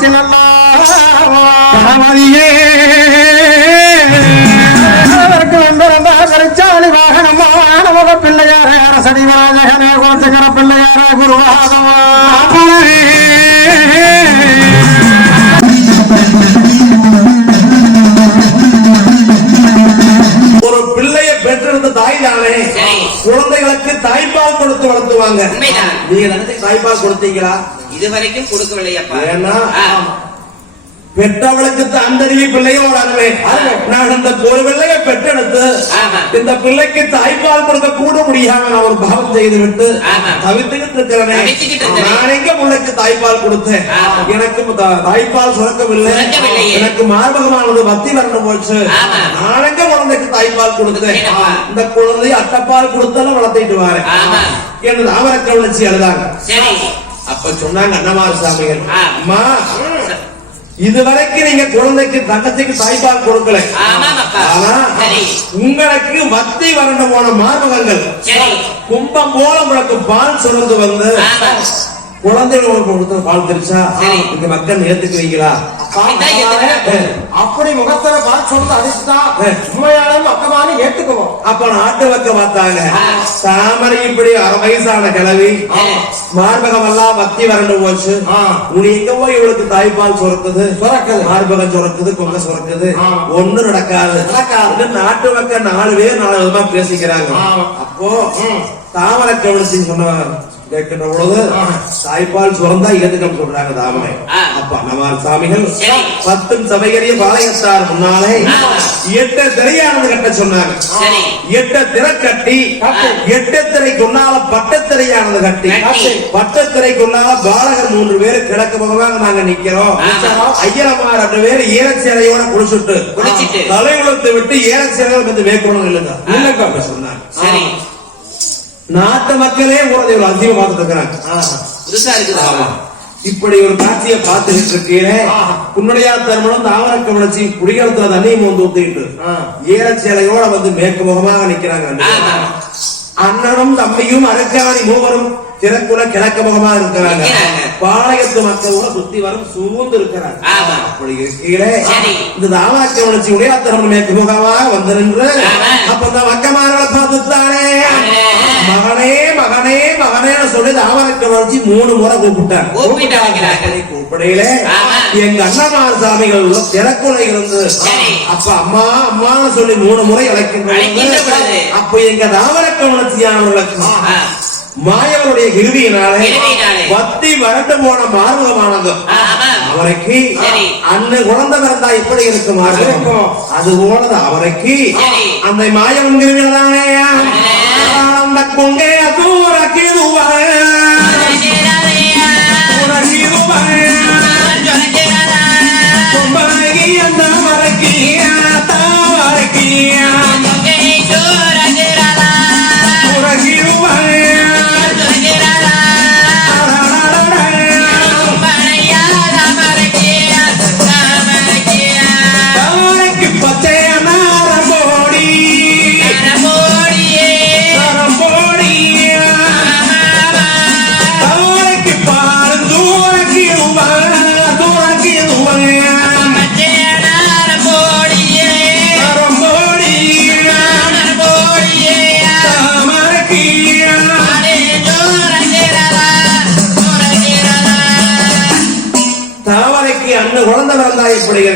வச்சு நல்லா கணவதியே கரிச்சாலி வாகனமா நமக அரசடி உண்மைதான். நீங்க நினைச்சு கொடுத்தீங்களா? இதுவரைக்கும் கொடுக்கவில்லையப்பா. ஏன்னா. பெற்றவளுக்கு பிள்ளையும் ஒரு அருமை நான் இந்த ஒரு பிள்ளைய இந்த பிள்ளைக்கு தாய்ப்பால் கொடுக்க கூட முடியாம நான் ஒரு பாவம் செய்து விட்டு. தவித்துக்கிட்டு இருக்கிறேனே. நான் எங்க பிள்ளைக்கு தாய்ப்பால் கொடுத்தேன். எனக்கு தாய்ப்பால் சுரக்கவில்லை. எனக்கு மார்பகமானது வத்தி வரணும் போச்சு. நான் எங்க குழந்தைக்கு தாய்ப்பால் கொடுத்தேன்? இந்த குழந்தை அட்டப்பால் கொடுத்தாலும் வளர்த்திட்டு வரேன் ஆமா. என்று தாமரக்க உணர்ச்சி அழுதாங்க சரி அப்ப சொன்னாங்க அன்னமார் சாமிகள். அம்மா இதுவரைக்கும் நீங்க குழந்தைக்கு தங்கச்சிக்கு தாய்ப்பால் கொடுக்கல. ஆனா. உங்களுக்கு வத்தி வறண்டு போன மார்பகங்கள் கும்பம் போல உங்களுக்கு பால் சுரந்து வந்து குழந்தைகள் கொடுத்த பால் தெரிச்சா சரி. இந்த மக்கள் அப்படித்தான் ஏத்துக்கிறேன். அப்படி முகத்துல பால் சொல்றது ஏ. உண்மையான மக்கமான ஏத்துக்குவோம் அப்ப நாட்டு வைக்க பார்த்தாங்க. தாமரை இப்படி அரை வயசான கிழவி ஆ. மார்பகம் எல்லாம் வத்தி வறண்டு போச்சு. உனி எங்க போய் இவளுக்கு தாய்ப்பால் சுரக்குது சுரக்குது. மார்பகம் சுரக்குது கொங்க சுரக்குது ஆ. ஒண்ணும் நடக்காது நாட்டு மக்கள் நாலு பேர் நாலு விதமா பேசிக்கிறாங்க. அப்போ. தாமரை கவனிச்சு சொன்ன கேட்கின்ற பொழுது. தாய்ப்பால் சுரந்தா ஏத்துக்கம் சொல்றாங்க தாமரை. அப்ப நம்ம சாமிகள். பத்தும் சபைகரிய பாளையத்தார் முன்னாலே. எட்ட திரையானது கட்ட சொன்னாங்க எட்ட திரை கட்டி கட்டி. எட்டத்திரைக்குள்ளால பட்டத்திரையானது கட்டி. பட்டத்திரைக்குள்ளால பாலகர் மூன்று பேர் கிழக்கு பகவாக நாங்க நிக்கிறோம் ஆமா. ஐயரமார் ரெண்டு பேர் ஈரச்சேலையோட குளிச்சுட்டு குளிச்சிட்டு. தலை உளுத்து விட்டு ஈரச்சேலையில் வந்து வேக்கணும் இல்லைங்க சொன்னாங்க நாட்டு மக்களே உங்களை ஒரு அதிகம் பார்த்துட்டு இருக்கிறாங்க. இப்படி ஒரு காட்சியை பார்த்துக்கிட்டு இருக்கீங்க ஆஹா. உன்னுடைய தருமணம் தாமரக்க வளர்ச்சி குடிகாலத்துல தண்ணி வந்து ஊத்திட்டு ஆ. ஈரச்சேலையோட வந்து மேற்கு முகமாக நிக்கிறாங்க. அண்ணனும் தம்பியும் அருக்காணி மூவரும் திறக்குல கிழக்கு முகமா இருக்கிறாங்க. பாளையத்து மக்களோட சுத்தி வரும் சூழ்ந்து இருக்கிறாங்க. அப்படி இருக்கீங்களே. இந்த தாமரக்க வளர்ச்சி உடையாத்தரம் மேற்கு முகமாக வந்து நின்று. அப்ப இந்த வக்கமார்களை பார்த்துத்தானே மகனே மகனே மகனேன்னு சொல்லி தாமரக்க வளர்ச்சி மூணு முறை கூப்பிட்டாங்க கூப்பிட்டு வைக்கிறாங்க. கூப்பிடையில. எங்க அண்ணமார் சாமிகள் திறக்குலை இருந்து. அப்ப அம்மா அம்மான்னு சொல்லி மூணு முறை அழைக்கின்ற அழைக்கின்ற பொழுது, பொழுது. அப்ப எங்க தாமரக்க வளர்ச்சியானவர்களுக்கு ஆ. மாயவனுடைய கிருவியினாலே. வத்தி வறண்டு போன மார்பகமானது. அவரைக்கு. அண்ணன் குழந்தை பிறந்தா எப்படி இருக்கும். அது போனது அவரைக்கு. அந்த மாயவன் கிருவியினாலே அந்த கொங்கை அந்த மரக்கியா தாவரக்கியா தாவரைக்கு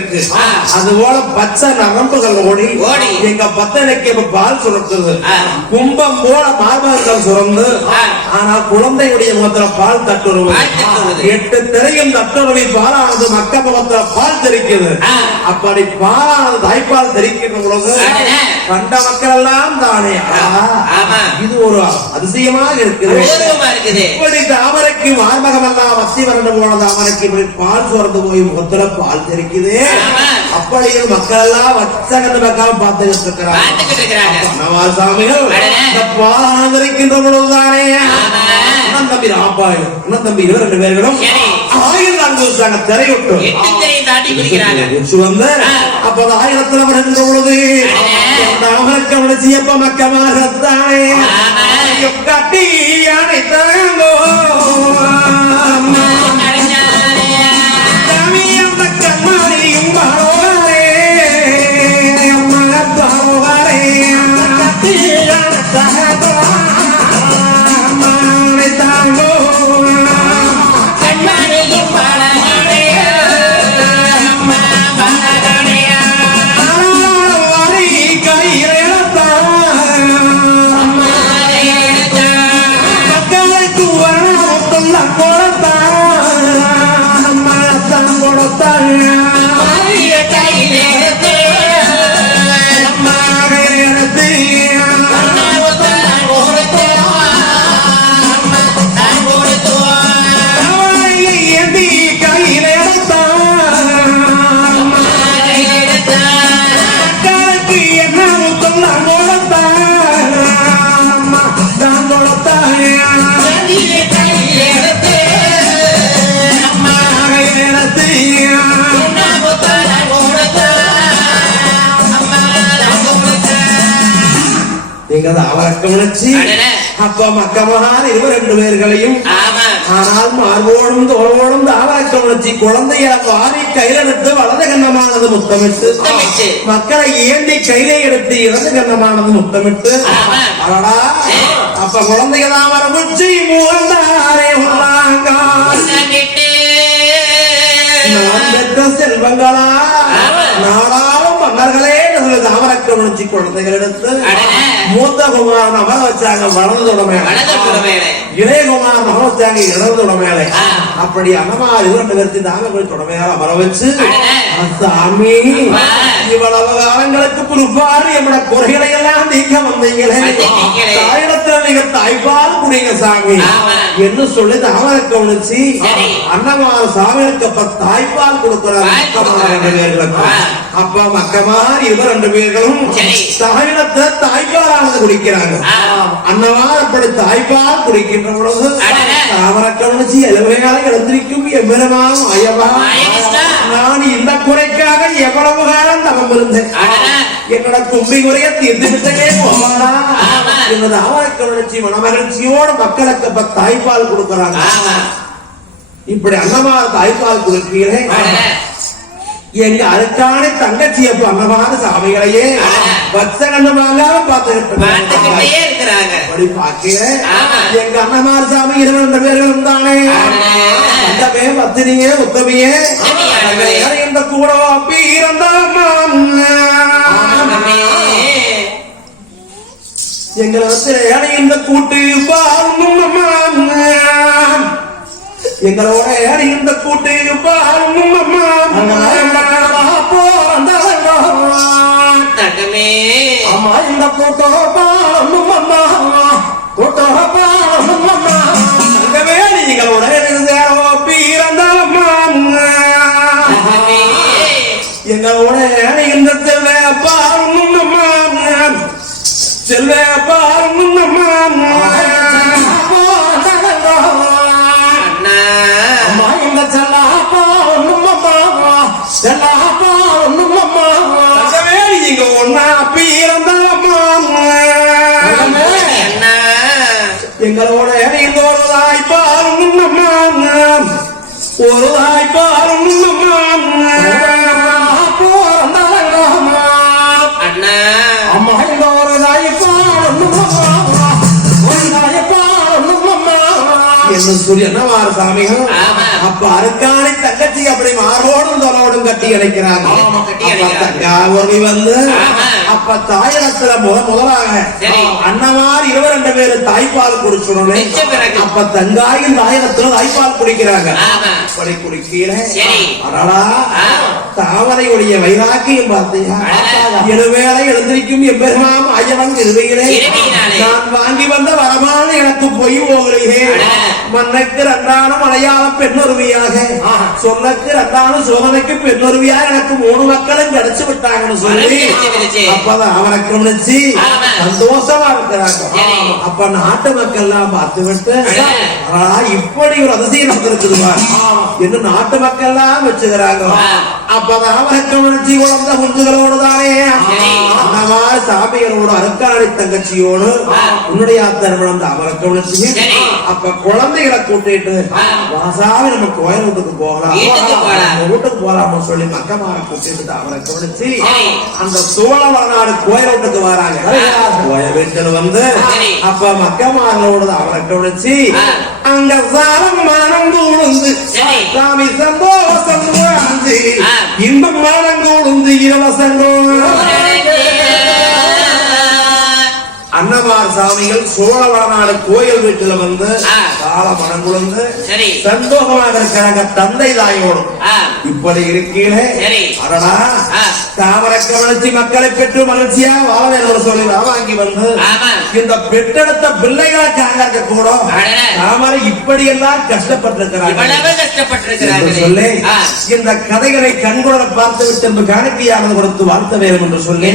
இருக்கு. அது போல பச்சை நரம்புகள் ஓடி ஓடி. எங்க பத்தனைக்கு பால் சுரக்குது. கும்பம் போல மார்பகங்கள் சுரந்து. ஆனா குழந்தையுடைய முகத்துல பால் தட்டுவது. எட்டு திரையும் தட்டுருவி பாலானது மக்க முகத்துல பால் தெரிக்குது. அப்படி பாலானது தாய்ப்பால் தெரிக்கின்ற பொழுது. கண்ட மக்கள் எல்லாம் தானே. இது ஒரு அதிசயமாக இருக்குது இப்படி தாமரைக்கு மார்பகம் எல்லாம் வத்தி வறண்டு போன தாமரைக்கு இப்படி பால் சுரந்து போய் முகத்துல பால் தெரிக்குது ஆமா. அப்படியே மக்கள் எல்லாம் வச்சகந்த பக்கம் பார்த்துக்கிட்டு இருக்கிறாங்க பார்த்துக்கிட்டு இருக்கிறாங்க நவால் சாமிகள் அடடே. இந்த பால் தெரிக்கின்ற பொழுதுதானே. அண்ணன் தம்பி அண்ணன் தம்பி இவர் ரெண்டு பேர்களும். ஆயிரம் திரையுட்டு வந்து. அப்ப ஆயிரத்துல வருகின்ற பொழுது. கட்டி என்றது அவரை கவனிச்சு அடடே. அப்ப மக்கமார் இருவர் ரெண்டு பேர்களையும் ஆனால் மார்போடும் தோளோடும் தாவரை கவனிச்சு குழந்தைய வாரி கையில எடுத்து வலது கண்ணமானது முத்தமிட்டு. மக்களை ஏந்தி கையிலே எடுத்து இடது கண்ணமானது முத்தமிட்டு ஆமா. அடடா அப்ப குழந்தைய தான் வரமுச்சி முகந்தாரே உள்ளாங்கால் உன்னகிட்டே. நான் பெற்ற செல்வங்களா மன்னர்களே தாமரக்க முடிச்சு குழந்தைகள் எடுத்து. மூத்த குமாரன் அமர வச்சாங்க வலது தொடமையிலே. இளையகுமாரன் அமர வச்சாங்க இடது தொடமையில ஆ. அப்படி அண்ணமா இரண்டு பேருக்கு தொடமையால வச்சு அடடே. சாமி. இவ்வளவு காலங்களுக்கு பொறுப்பாரு நம்மட குறைகளை எல்லாம் நீங்க வந்தீங்களே. தாயிடத்துல நீங்க தாய்ப்பால் குடிங்க சாமி. என்று சொல்லி தாமரை கவனிச்சு. அண்ணமார் சாமிகளுக்கு அப்ப தாய்ப்பால் கொடுக்கிறார் ரெண்டு. அப்ப மக்கமார் இவர் ரெண்டு பேர்களும் சரி. தாயிடத்துல தாய்ப்பாலானது குடிக்கிறாங்க ஆ. அன்னவார் அப்படி தாய்ப்பால் குடிக்கின்ற பொழுது அடடே. தாமரை கவனிச்சு எழுவையாக எழுந்திருக்கும் எவ்வளவாம் அயவா. நான் இந்த குறைக்காக எவ்வளவு காலம் தவம் இருந்தேன். என்னோட கும்பி குறைய தீர்த்து விட்டே போவாடா அவரக்க உணர்ச்சி மனமகிழ்ச்சியோடு மக்களுக்கு இப்ப தாய்ப்பால் கொடுக்கறாங்க இப்படி அன்னமார் தாய்ப்பால் கொடுக்கிறேன். எங்க அருக்கான தங்கச்சி அப்ப அன்னமான சாமிகளையே பார்த்துக்கிட்டே இருக்கிறாங்க அப்படி பார்க்கிறேன் ஆமா. எங்க அன்னமார் சாமி இருபது பேர்களும் தானே ஆமா. அந்தமே பத்தினியே உத்தமியே. இந்த கூட அப்பி ஆமாமே. எங்களை வச்சு இந்த கூட்டு பாருங்க எங்களோட இந்த கூட்டு அம்மா. இந்த கூட்டோ பாருங்க எங்களோட இங்க ஒரு தாய் பாருங்கம்மா ஒரு தாய் பாருங்கம்மா அண்ணா. அம்மா இங்க ஒரு தாய் பாருங்கம்மா ஒரு தாய் பாருங்கம்மா என்று சொல்லி என்னவாறு சாமிகள். அப்ப அருக்காணி தங்கச்சி அப்படி மாரோடும் தொலோடும் கட்டி அணைக்கிறாங்க. தங்காவூர்வி வந்து. அப்ப தாயிடத்துல முத முதலாக சரி. அண்ணமார் இருவர் ரெண்டு பேரு தாய்ப்பால் பிறகு. அப்ப தங்காயின் தாயிடத்துல தாய்ப்பால் குடிக்கிறாங்க. அப்படி. அடடா ஆ. தாமரையுடைய வைராக்கியம் பார்த்தியா. இருவேளை எழுந்திருக்கும் எம்பெருமாம் ஐயவன் இருவையிலே. நான் வாங்கி வந்த வரமான எனக்கு பொய் போகிறே அடடா. மண்ணுக்கு ரெண்டான மலையாளம் பெண்ணுருவியாக சொல்லக்கு ரெண்டான சோதனைக்கு பெண்ணுருவியாக எனக்கு மூணு மக்களும் கிடைச்சு விட்டாங்கன்னு சொல்லி. அப்பதான் அவனை கவனிச்சு. சந்தோஷமா இருக்கிறாங்க. அப்ப நாட்டு மக்கள் எல்லாம் பார்த்து விட்டு இப்படி ஒரு அதிசயம் நடந்திருக்குதுவா என்று நாட்டு மக்கள் எல்லாம் வச்சுக்கிறாங்க. அப்பதான் அவனை கவனிச்சு குழந்தை குஞ்சுகளோடு தானே மாதிரி சாமிகளோட அருக்காணி தங்கச்சியோடு. உன்னுடைய திருமணம் அவரை கவனிச்சு. அப்ப குழந்தைகளை கூட்டிட்டு ஆ. வாசாமி நம்ம வீட்டுக்கு போகலாம் வீட்டுக்கு போகலாம். நம்ம வீட்டுக்கு போகலாம்னு சொல்லி மக்கமார கூட்டிட்டு அவரை சரி. அந்த சோழ வளநாடு கோயில் வீட்டுக்கு வராங்க கோயில் வந்து. அப்ப மக்கமாரோட அவரை ஆ. அங்க சாரம் மனம் கூடுந்து சரி. சாமி சந்தோஷம். இன்பம் மனம் கூடுந்து இலவசங்கள் அன்னமார் சாமிகள் சோழ வளநாடு கோயில் வீட்டுல வந்து கால மனம் குழந்து சரி. சந்தோஷமாக இருக்கிறாங்க தந்தை தாயோடு ஆ. இப்படி இருக்கீங்களே. அடடா. தாமரை கவனிச்சு மக்களை பெற்று மகிழ்ச்சியா வாழ வேண்டும் சொல்லி வாங்கி வந்து. இந்த பெற்றெடுத்த பிள்ளைகளுக்காக கூட அடடே. தாமரை இப்படி எல்லாம் என்று கஷ்டப்பட்டிருக்கிறார்களே சொல்லி. இந்த கதைகளை கண்கொள்ள பார்த்து விட்டு காணிக்கையானது கொடுத்து வாழ்த்த வேண்டும் என்று சொல்லி